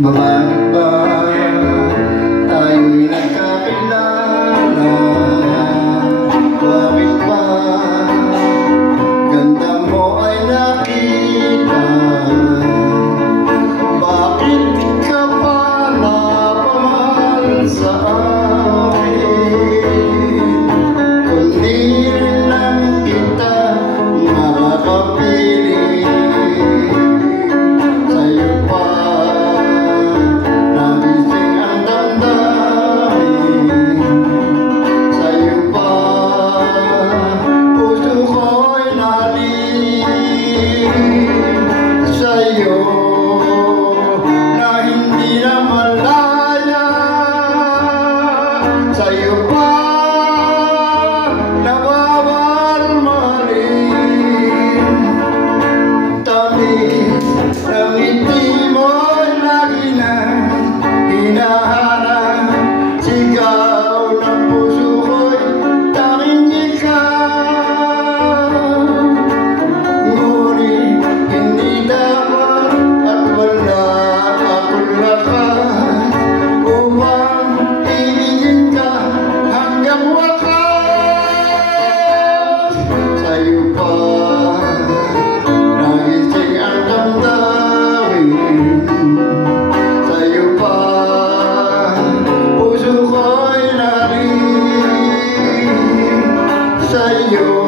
Bakit ba tayo'y nagkakilala? Bakit ba ganda mo ay nakita? Bakit ka pa napamahal sa akin? Kung di lang kita makakapili, sa'yo pa sa'yo pa nawawarmarin. Tamis ng ngiti mo'y lagi na hinahanap. Sigaw ng puso ko'y tanging ikaw. Ngunit hindi dapat at wala akong lakas upang ibigin ka hanggang wakas. Sa'yo pa nagising ang damdamin. Sa'yo pa puso ko'y narin. Sa'yo